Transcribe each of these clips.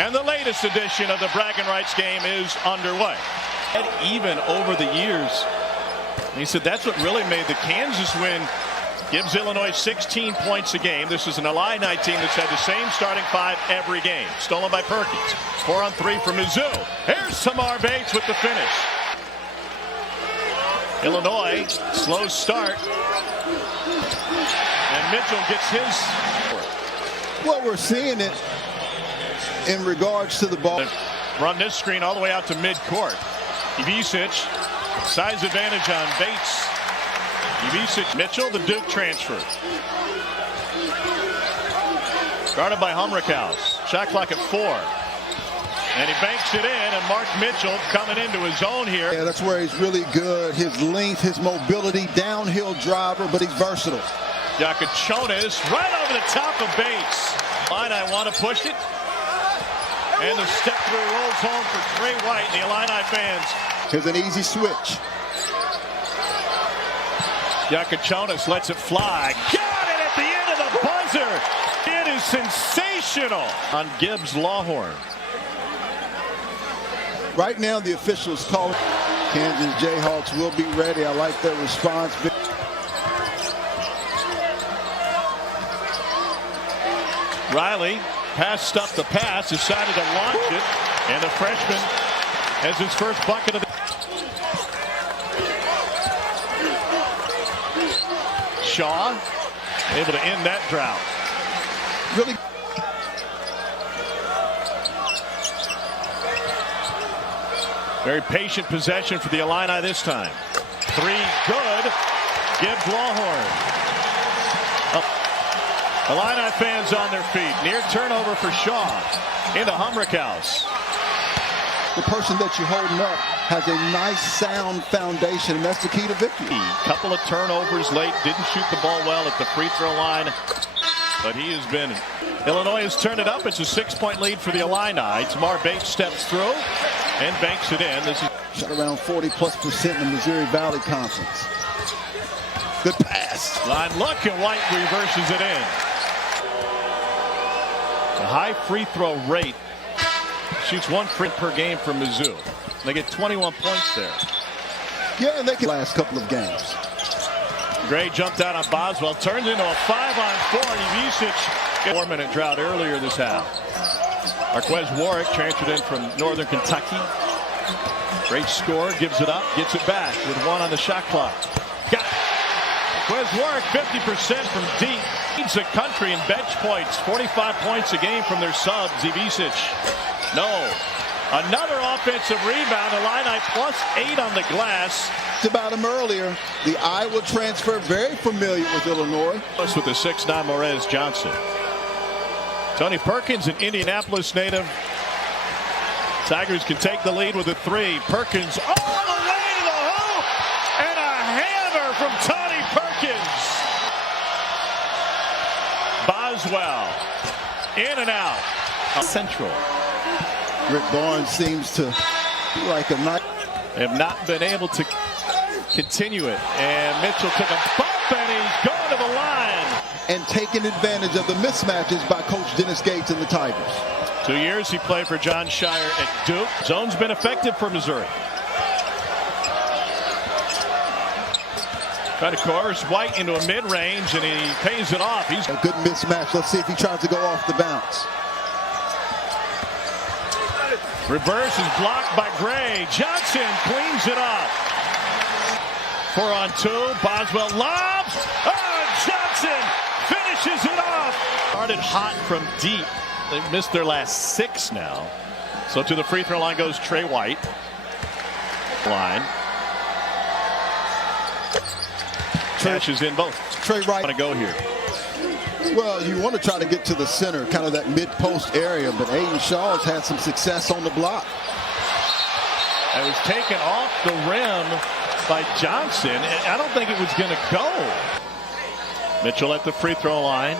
And the latest edition of the bragging rights game is underway. And even over the years, he said that's what really made the Kansas win. Gives Illinois 16 points a game. This is an Illini team that's had the same starting five every game. Stolen by Perkins. 4-on-3 from Mizzou. Here's Tamar Bates with the finish. Illinois, slow start. And Mitchell gets his. Well, we're seeing it in regards to the ball. Run this screen all the way out to midcourt. Ivicic, size advantage on Bates. Ivicic, Mitchell, the Duke transfer. Guarded by Humrickhouse. Shot clock at 4. And he banks it in, and Mark Mitchell coming into his own here. Yeah, that's where he's really good. His length, his mobility, downhill driver, but he's versatile. Yakachonis right over the top of Bates. Illini want to push it. And the step through rolls home for Trey White and the Illini fans. Here's an easy switch. Yakachonis lets it fly. Got it at the end of the buzzer. It is sensational on Gibbs Lawhorn. Right now, the officials call it. Kansas Jayhawks will be ready. I like their response. Riley passed up the pass, decided to launch it, and the freshman has his first bucket of the. Shaw able to end that drought. Really. Very patient possession for the Illini this time. 3 good. Gibbs Lawhorn. Illini fans on their feet. Near turnover for Shaw. Into Humrickhouse. The person that you're holding up has a nice sound foundation, and that's the key to victory. Couple of turnovers late. Didn't shoot the ball well at the free throw line. But he has been. Illinois has turned it up. It's a 6-point lead for the Illini. Tamar Bates steps through and banks it in. This is shot around 40+% in the Missouri Valley Conference. Good pass. Line look, and White reverses it in. A high free throw rate. Shoots 1 free per game from Mizzou. They get 21 points there. Yeah, and they can last couple of games. Gray jumped out on Boswell. Turns into a 5-on-4. Ivicic. 4-minute drought earlier this half. Marquez Warwick transferred in from Northern Kentucky. Great score. Gives it up. Gets it back with 1 on the shot clock. Got it. Marquez Warwick 50% from deep. Leads the country in bench points. 45 points a game from their subs. Ivicic. No. Another offensive rebound. Illini +8 on the glass. About him earlier. The Iowa transfer, very familiar with Illinois. Plus with the 6'9" Morez Johnson. Tony Perkins, an Indianapolis native. Tigers can take the lead with a 3. Perkins all the way to the hoop. And a hammer from Tony Perkins. Boswell in and out. Central. Rick Barnes seems to be like a night. Have not been able to continue it. And Mitchell took a bump and he's going to the line. And taking advantage of the mismatches by Coach Dennis Gates and the Tigers. 2 years he played for John Shire at Duke. Zone's been effective for Missouri. Try to coerce White into a mid-range, and he pays it off. He's a good mismatch. Let's see if he tries to go off the bounce. Reverse is blocked by Gray. Johnson cleans it up. 4-on-2. Boswell lobs. Oh, Johnson finishes it off. Started hot from deep. They've missed their last 6 now. So to the free throw line goes Trey White. Line. Catches in both. Trey White. Want to go here. Well, you want to try to get to the center, kind of that mid-post area, but Aiden Shaw has had some success on the block. It was taken off the rim by Johnson, and I don't think it was going to go. Mitchell at the free throw line.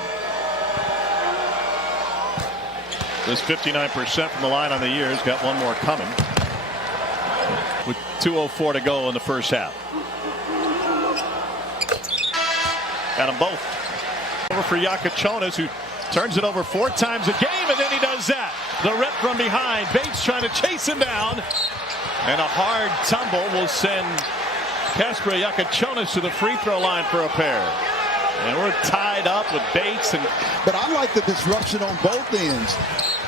Does 59% from the line on the year. He's got 1 more coming. With 2:04 to go in the first half. Got them both. Over for Yakachonis, who Turns it over 4 times a game, and then he does that. The rip from behind. Bates trying to chase him down. And a hard tumble will send Kasper Yakachonis to the free throw line for a pair. And we're tied up with Bates. But I like the disruption on both ends.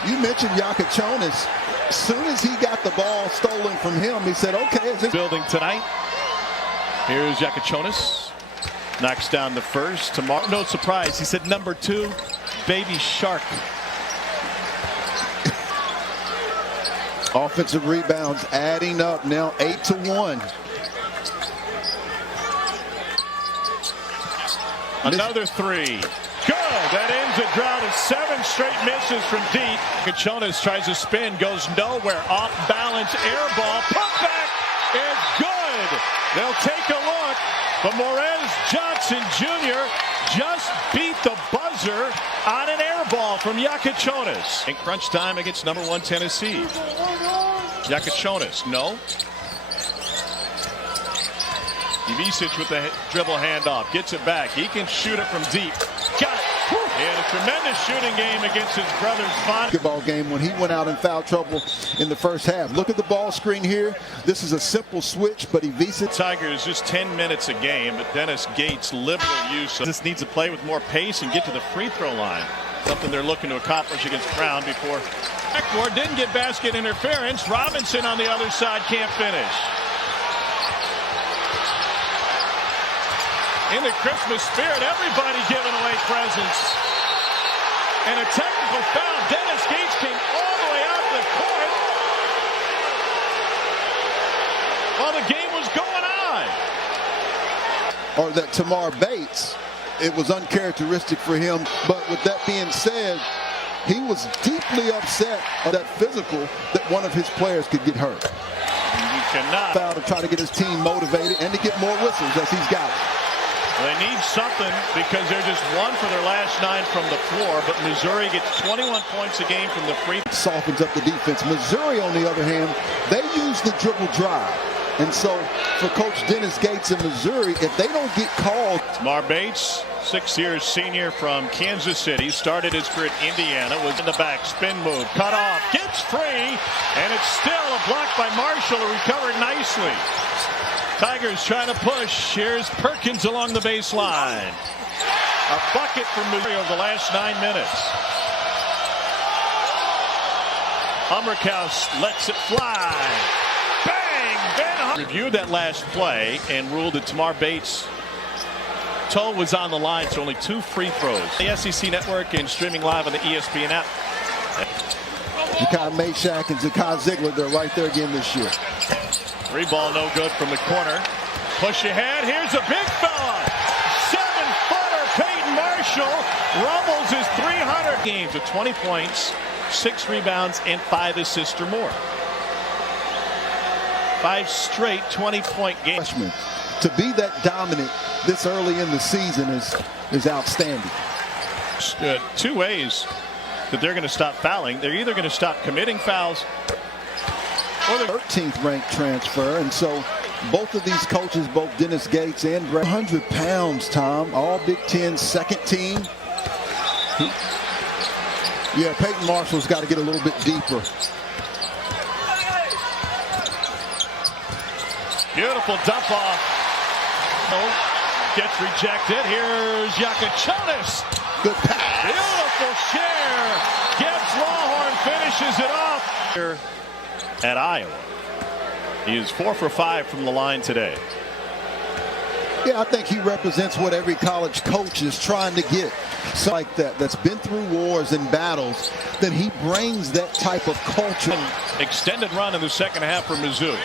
You mentioned Yakachonis. As soon as he got the ball stolen from him, he said, okay. Is this building tonight? Here's Yakachonis. Knocks down the first. Tomorrow, no surprise. He said number 2, baby shark. Offensive rebounds adding up now 8-1. Another 3. Good. That ends a drought of 7 straight misses from deep. Yakachonis tries to spin, goes nowhere. Off balance, air ball. Putback is good. They'll take a look. But Morez Johnson Jr. just beat the buzzer on an air ball from Yakachonis. In crunch time against number 1 Tennessee. Yakachonis, no. Ivisic with the dribble handoff. Gets it back. He can shoot it from deep. Got it. He had a tremendous shooting game against his brother's basketball game when he went out in foul trouble in the first half. Look at the ball screen here. This is a simple switch, but Ivisic. Tigers just 10 minutes a game, but Dennis Gates' liberal use. This needs to play with more pace and get to the free throw line. Something they're looking to accomplish against Brown before. Backboard didn't get basket interference. Robinson on the other side can't finish. In the Christmas spirit, everybody giving away presents. And a technical foul. Dennis Gates came all the way out the court while the game was going on. Or that Tamar Bates, it was uncharacteristic for him. But with that being said, he was deeply upset at that physical that one of his players could get hurt. You cannot foul to try to get his team motivated and to get more whistles as he's got it. They need something because they're just 1 for their last 9 from the floor, but Missouri gets 21 points a game from the free. Softens up the defense. Missouri, on the other hand, they use the dribble drive. And so for Coach Dennis Gates in Missouri, if they don't get called. Tamar Bates, 6-year senior from Kansas City, started his career at Indiana, was in the back, spin move, cut off, gets free, and it's still a block by Marshall, who recovered nicely. Tigers trying to push. Here's Perkins along the baseline. A bucket from Missouri over the last 9 minutes. Hummerkaus lets it fly. Bang! Ben reviewed that last play and ruled that Tamar Bates' toe was on the line, so only 2 free throws. The SEC Network and streaming live on the ESPN app. Zakai Mayshak and Zakai Ziegler, they're right there again this year. 3 ball no good from the corner. Push ahead. Here's a big fella. 7-footer Peyton Marshall rumbles his 300 games with 20 points, 6 rebounds, and 5 assists or more. 5 straight 20-point games. Freshman, to be that dominant this early in the season is outstanding. 2 ways that they're going to stop fouling. They're either going to stop committing fouls or the 13th ranked transfer, and so both of these coaches, both Dennis Gates and Brett, 100 pounds, Tom, all Big Ten second team. Yeah, Peyton Marshall's got to get a little bit deeper. Beautiful dump off. Gets rejected. Here's Yakachonis. Good pass. Beautiful share. Gibbs Lawhorn finishes it off. Here at Iowa. He is 4 for 5 from the line today. Yeah, I think he represents what every college coach is trying to get. So like that's been through wars and battles, then he brings that type of culture. Extended run in the second half for Mizzou.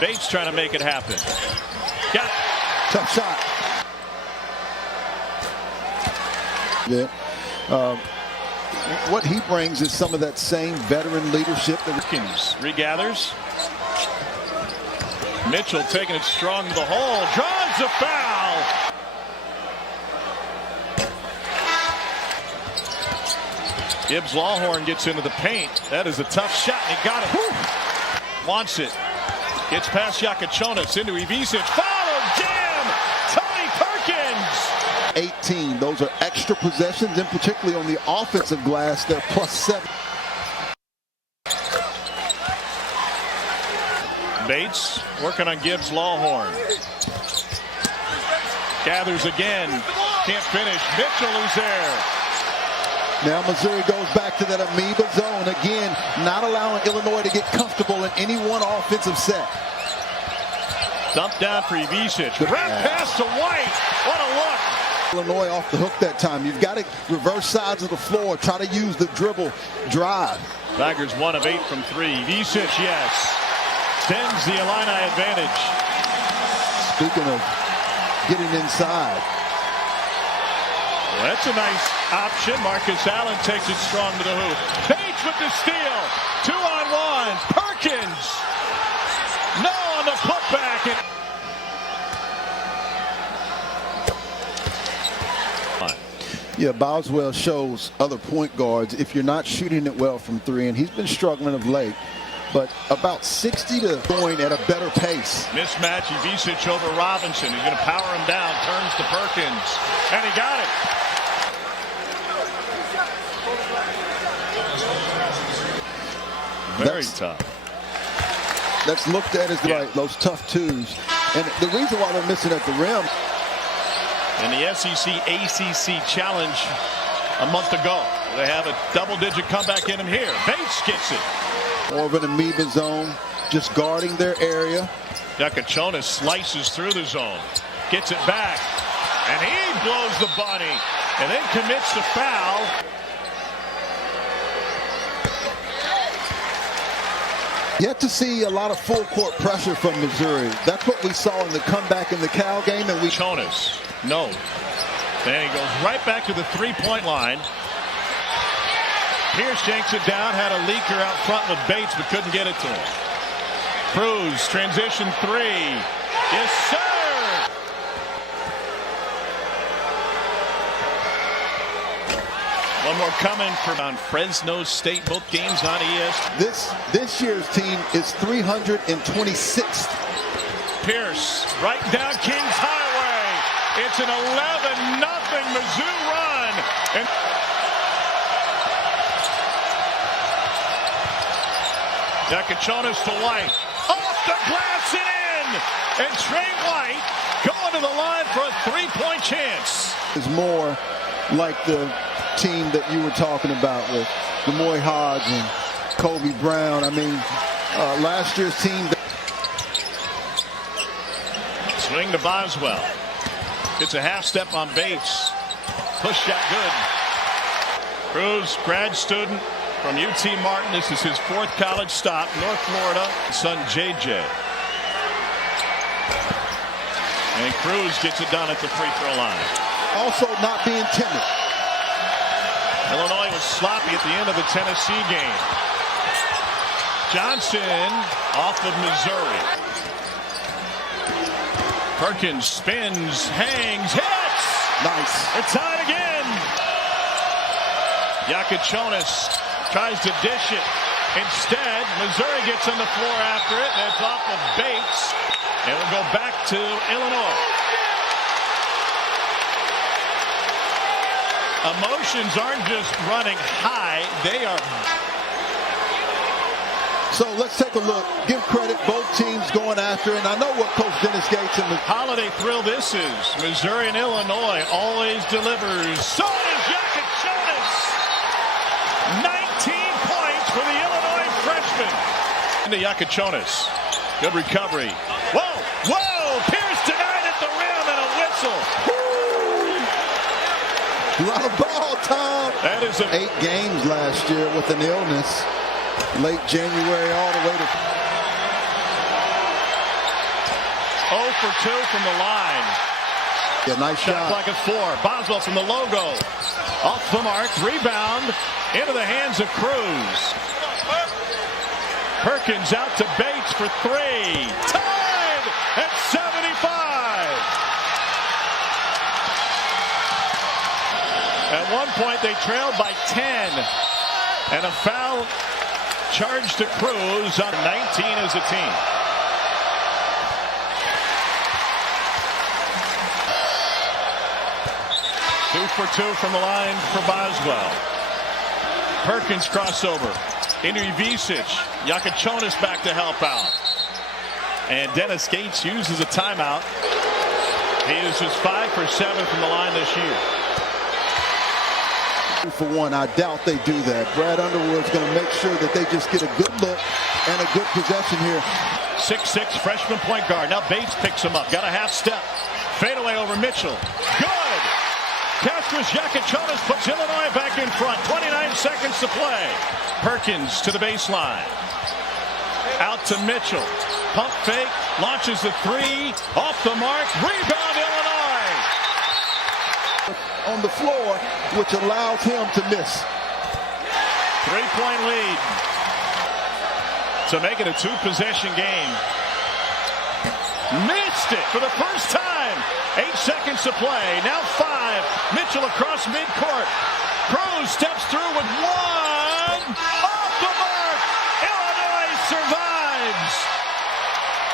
Bates trying to make it happen. Got it. Tough shot. Yeah. What he brings is some of that same veteran leadership. Perkins regathers. Mitchell taking it strong to the hole. Draws the foul. Gibbs Lawhorn gets into the paint. That is a tough shot, and he got it. Wants it. Gets past Yakachonis into Ivisic. Follow jam. Tony Perkins. team. Those are extra possessions, and particularly on the offensive glass, they're +7. Bates working on Gibbs Lawhorn. Gathers again. Can't finish. Mitchell is there. Now Missouri goes back to that amoeba zone again, not allowing Illinois to get comfortable in any one offensive set. Dump down for Ivisic. Wrap pass to White. What a look. Illinois off the hook that time. You've got to reverse sides of the floor. Try to use the dribble drive. Tigers 1 of 8 from 3. Ivisic, yes. Sends the Illini advantage. Speaking of getting inside. Well, that's a nice option. Marcus Allen takes it strong to the hoop. Bates with the steal. 2-on-1. Perkins. No on the putback. Yeah, Boswell shows other point guards if you're not shooting it well from 3, and he's been struggling of late. But about 60 to going at a better pace. Mismatch, Ivisic over Robinson. He's going to power him down. Turns to Perkins. And he got it. Very tough. That's looked at as those tough twos. And the reason why they're missing at the rim. In the SEC ACC Challenge a month ago, they have a double-digit comeback in him here. Bates gets it. More of an amoeba zone, just guarding their area. Yakachonis slices through the zone, gets it back, and he blows the bunny, and then commits the foul. Yet to see a lot of full court pressure from Missouri. That's what we saw in the comeback in the Cal game, and Jonas, no. Then he goes right back to the three-point line. Pierce yanks it down, had a leaker out front with Bates, but couldn't get it to him. Cruz, transition 3. Yes, sir! One more coming on Fresno State, both games on ESPN. This year's team is 326th. Pierce, right down Kings Highway. It's an 11-0 Mizzou run. And Yakachonis to White. Off the glass and in. And Trey White going to the line for a three-point chance. Is more like the team that you were talking about with Demoy Hodge and Kobe Brown. I mean, last year's team. Swing to Boswell. Gets a half step on Bates. Push shot good. Cruz, grad student from UT Martin. This is his 4th college stop. North Florida. Son JJ. And Cruz gets it done at the free throw line. Also not being timid. Illinois was sloppy at the end of the Tennessee game. Johnson off of Missouri. Perkins spins, hangs, hits! Nice. It's tied again. Yakachonis tries to dish it. Instead, Missouri gets on the floor after it, and it's off of Bates. And we'll go back to Illinois. Emotions aren't just running high, they are. So let's take a look. Give credit, both teams going after, and I know what Coach Dennis Gates and the holiday thrill this is. Missouri and Illinois always delivers. So does Yakachonis. 19 points for the Illinois freshman. Into Yakachonis. Good recovery. Whoa, whoa! Pierce denied at the rim and a whistle. A lot of ball time. That is 8 games last year with an illness. Late January all the way to 0 for 2 from the line. Yeah, nice shot. Like a 4. Boswell from the logo. Off the mark. Rebound into the hands of Cruz. Perkins out to Bates for 3. Tied at 75. At one point they trailed by 10. And a foul charge to Cruz on 19 as a team. for 2 from the line for Boswell. Perkins crossover. Into Ivisic. Yakachonis back to help out. And Dennis Gates uses a timeout. He is just 5 for 7 from the line this year. For one, I doubt they do that. Brad Underwood's going to make sure that they just get a good look and a good possession here. 6'6" freshman point guard. Now Bates picks him up. Got a half step. Fadeaway over Mitchell. Good! Castros Yakachonis puts Illinois back in front. 29 seconds to play. Perkins to the baseline. Out to Mitchell. Pump fake. Launches the 3. Off the mark. Rebound Illinois. On the floor, which allows him to miss. 3-point lead. To make it a 2-possession game. Missed it for the first time. 8 seconds to play. Now 5. Mitchell across midcourt. Cruz steps through with 1.